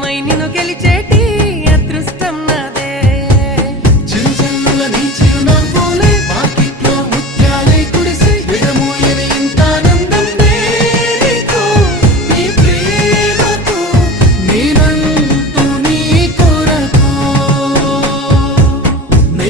నిజమై నిన్ను గెలిచేటి